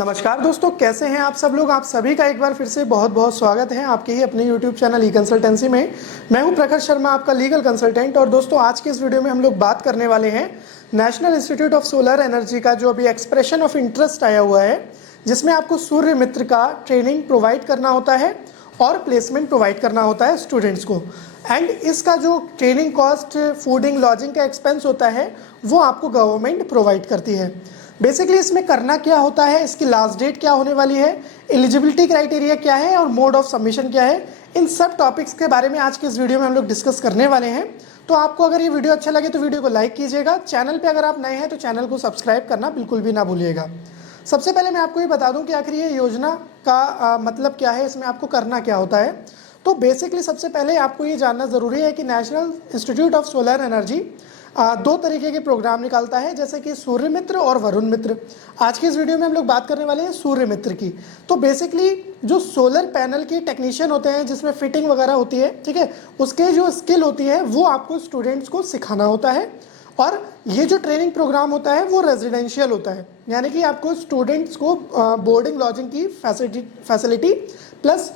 नमस्कार दोस्तों, कैसे हैं आप सब लोग। आप सभी का एक बार फिर से बहुत बहुत स्वागत है आपके ही अपने YouTube चैनल ई कंसल्टेंसी में। मैं हूं प्रखर शर्मा, आपका लीगल कंसल्टेंट। और दोस्तों, आज के इस वीडियो में हम लोग बात करने वाले हैं national institute of solar energy का जो अभी एक्सप्रेशन ऑफ इंटरेस्ट आया हुआ है, जिसमें आपको सूर्य मित्र का ट्रेनिंग प्रोवाइड करना होता है और प्लेसमेंट प्रोवाइड करना होता है स्टूडेंट्स को। एंड इसका जो ट्रेनिंग कॉस्ट, फूडिंग, लॉजिंग का एक्सपेंस होता है वो आपको गवर्नमेंट प्रोवाइड करती है। बेसिकली इसमें करना क्या होता है, इसकी लास्ट डेट क्या होने वाली है, एलिजिबिलिटी क्राइटेरिया क्या है और मोड ऑफ सबमिशन क्या है, इन सब टॉपिक्स के बारे में आज के इस वीडियो में हम लोग डिस्कस करने वाले हैं। तो आपको अगर ये वीडियो अच्छा लगे तो वीडियो को लाइक कीजिएगा। चैनल पे अगर आप नए हैं तो चैनल को सब्सक्राइब करना बिल्कुल भी ना भूलिएगा। सबसे पहले मैं आपको ये बता दूं कि आखिर ये योजना का मतलब क्या है, इसमें आपको करना क्या होता है। तो बेसिकली सबसे पहले आपको ये जानना ज़रूरी है कि national institute of solar energy दो तरीके के प्रोग्राम निकालता है, जैसे कि सूर्य मित्र और वरुण मित्र। आज की इस वीडियो में हम लोग बात करने वाले हैं सूर्य मित्र की। तो बेसिकली जो सोलर पैनल के टेक्नीशियन होते हैं, जिसमें फिटिंग वगैरह होती है, ठीक है, उसके जो स्किल होती है वो आपको स्टूडेंट्स को सिखाना होता है। और ये जो ट्रेनिंग प्रोग्राम होता है वो रेजिडेंशियल होता है, यानी कि आपको स्टूडेंट्स को बोर्डिंग लॉजिंग की फैसिलिटी प्लस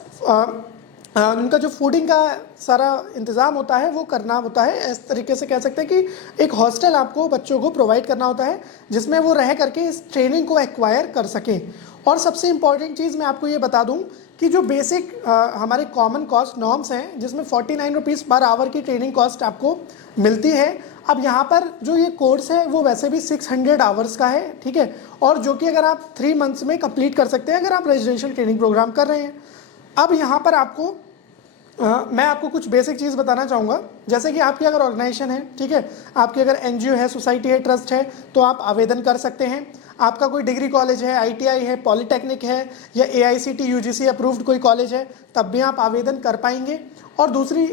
उनका जो फूडिंग का सारा इंतज़ाम होता है वो करना होता है। इस तरीके से कह सकते हैं कि एक हॉस्टल आपको बच्चों को प्रोवाइड करना होता है, जिसमें वो रह करके इस ट्रेनिंग को एक्वायर कर सकें। और सबसे इम्पॉर्टेंट चीज़ मैं आपको ये बता दूं कि जो बेसिक हमारे कॉमन कॉस्ट नॉर्म्स हैं, जिसमें 49 रुपीज़ पर आवर की ट्रेनिंग कॉस्ट आपको मिलती है। अब यहाँ पर जो ये कोर्स है वो वैसे भी 600 आवर्स का है, ठीक है, और जो कि अगर आप 3 मंथ्स में कंप्लीट कर सकते हैं अगर आप रेजिडेंशियल ट्रेनिंग प्रोग्राम कर रहे हैं। अब यहाँ पर आपको मैं आपको कुछ बेसिक चीज़ बताना चाहूँगा। जैसे कि आपकी अगर ऑर्गेनाइजेशन है, ठीक है, आपकी अगर एनजीओ है, सोसाइटी है, ट्रस्ट है, तो आप आवेदन कर सकते हैं। आपका कोई डिग्री कॉलेज है, आईटीआई है, पॉलिटेक्निक है या एआईसीटी यूजीसी अप्रूव्ड कोई कॉलेज है, तब भी आप आवेदन कर पाएंगे। और दूसरी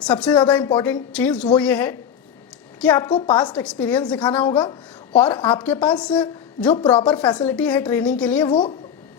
सबसे ज़्यादा इम्पॉर्टेंट चीज़ वो ये है कि आपको पास्ट एक्सपीरियंस दिखाना होगा और आपके पास जो प्रॉपर फैसिलिटी है ट्रेनिंग के लिए वो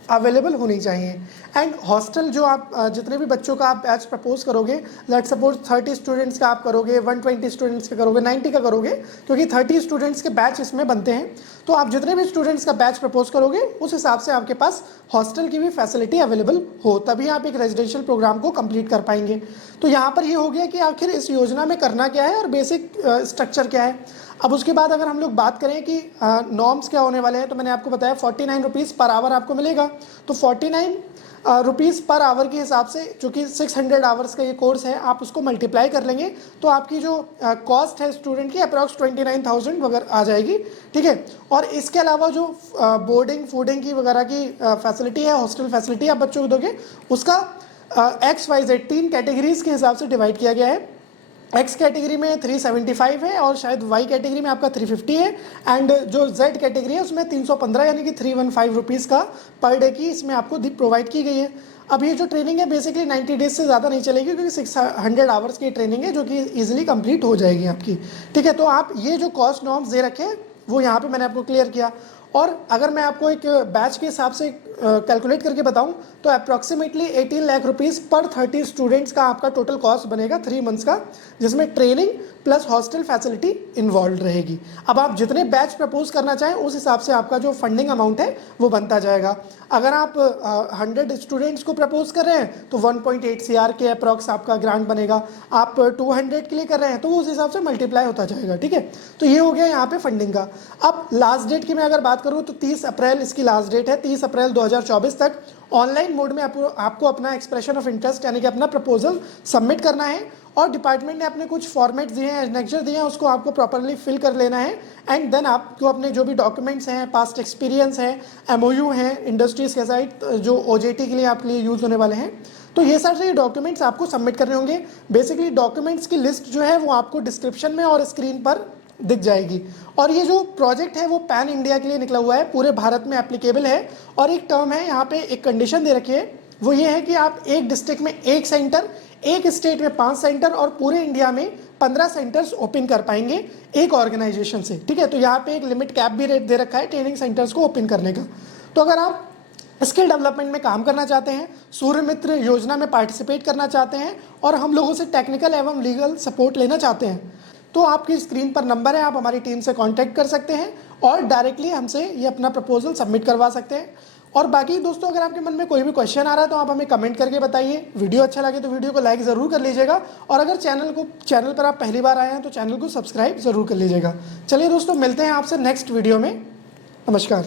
अवेलेबल होनी चाहिए। एंड हॉस्टल जो आप जितने भी बच्चों का आप बैच प्रपोज करोगे, लेट सपोज 30 स्टूडेंट्स का आप करोगे, 120 स्टूडेंट्स का करोगे, 90 का करोगे, क्योंकि 30 स्टूडेंट्स के बैच इसमें बनते हैं। तो आप जितने भी स्टूडेंट्स का बैच प्रपोज करोगे उस हिसाब से आपके पास हॉस्टल की भी फैसिलिटी अवेलेबल हो, तभी आप एक रेजिडेंशियल प्रोग्राम को कंप्लीट कर पाएंगे। तो यहाँ पर ये हो गया कि आखिर इस योजना में करना क्या है और बेसिक स्ट्रक्चर क्या है। अब उसके बाद अगर हम लोग बात करें कि नॉर्म्स क्या होने वाले हैं, तो मैंने आपको बताया 49 रुपीज़ पर आवर आपको मिलेगा। तो 49 रुपीज़ पर आवर के हिसाब से, चूँकि 600 आवर्स का ये कोर्स है, आप उसको मल्टीप्लाई कर लेंगे तो आपकी जो कॉस्ट है स्टूडेंट की अप्रॉक्स 29,000 वगैरह आ जाएगी, ठीक है। और इसके अलावा जो बोर्डिंग फूडिंग की वगैरह की फैसिलिटी है, हॉस्टल फैसिलिटी आप बच्चों को दोगे, उसका XYZ 3 कैटेगरीज के हिसाब से डिवाइड किया गया है। एक्स कैटेगरी में 375 है और शायद वाई कैटेगरी में आपका 350 है। एंड जो जेड कैटेगरी है उसमें 315 यानी कि 315 रुपीज़ का पर डे की इसमें आपको प्रोवाइड की गई है। अब ये जो ट्रेनिंग है बेसिकली 90 डेज से ज़्यादा नहीं चलेगी, क्योंकि 600 आवर्स की ट्रेनिंग है जो कि ईजिली कंप्लीट हो जाएगी आपकी, ठीक है। तो आप ये जो कॉस्ट नॉर्म्स दे रखे हैं वो यहाँ पे मैंने आपको क्लियर किया। और अगर मैं आपको एक बैच के हिसाब से कैलकुलेट करके बताऊं तो अप्रॉक्सीमेटली 18 लाख रुपीज़ पर 30 स्टूडेंट्स का आपका टोटल कॉस्ट बनेगा 3 मंथ्स का, जिसमें training plus hostel facility involve रहेगी। अब आप जितने बैच प्रपोज करना चाहें उस हिसाब से आपका जो फंडिंग अमाउंट है वो बनता जाएगा। अगर आप 100 स्टूडेंट्स को प्रपोज कर रहे हैं तो 1.8 CR के अप्रॉक्स आपका ग्रांट बनेगा। आप 200 के लिए कर रहे हैं तो उस हिसाब से मल्टीप्लाई होता जाएगा, ठीक है। तो ये हो गया यहाँ पे फंडिंग का। अब लास्ट डेट की मैं अगर बात करूँ तो 30 अप्रैल इसकी लास्ट डेट है। 30 अप्रैल 2024 तक ऑनलाइन मोड में आपको अपना एक्सप्रेशन ऑफ इंटरेस्ट यानी कि अपना प्रपोजल सबमिट करना है। और डिपार्टमेंट ने अपने कुछ फॉर्मेट दिए हैं, एनेक्चर दिए हैं, उसको आपको प्रॉपरली फिल कर लेना है। एंड देन आपको अपने जो भी डॉक्यूमेंट्स हैं, पास्ट एक्सपीरियंस है, MOU हैं, इंडस्ट्रीज के साइट जो OJT के लिए आपके लिए यूज़ होने वाले हैं, तो ये सारे डॉक्यूमेंट्स आपको सबमिट करने होंगे। बेसिकली डॉक्यूमेंट्स की लिस्ट जो है वो आपको डिस्क्रिप्शन में और स्क्रीन पर दिख जाएगी। और ये जो प्रोजेक्ट है वो पैन इंडिया के लिए निकला हुआ है, पूरे भारत में एप्लीकेबल है। और एक टर्म है यहाँ पे, एक कंडीशन दे रखी है, वो ये है कि आप एक डिस्ट्रिक्ट में 1 सेंटर, एक स्टेट में 5 सेंटर और पूरे इंडिया में 15 सेंटर्स ओपन कर पाएंगे एक ऑर्गेनाइजेशन से, ठीक है। तो यहाँ पे एक लिमिट कैप भी रेट दे रखा है ट्रेनिंग सेंटर्स को ओपन करने का। तो अगर आप स्किल डेवलपमेंट में काम करना चाहते हैं, सूर्य मित्र योजना में पार्टिसिपेट करना चाहते हैं और हम लोगों से टेक्निकल एवं लीगल सपोर्ट लेना चाहते हैं, तो आपकी स्क्रीन पर नंबर है, आप हमारी टीम से कांटेक्ट कर सकते हैं और डायरेक्टली हमसे ये अपना प्रपोजल सबमिट करवा सकते हैं। और बाकी दोस्तों अगर आपके मन में कोई भी क्वेश्चन आ रहा है तो आप हमें कमेंट करके बताइए। वीडियो अच्छा लगे तो वीडियो को लाइक ज़रूर कर लीजिएगा, और अगर चैनल पर आप पहली बार आए हैं तो चैनल को सब्सक्राइब ज़रूर कर लीजिएगा। चलिए दोस्तों, मिलते हैं आपसे नेक्स्ट वीडियो में। नमस्कार।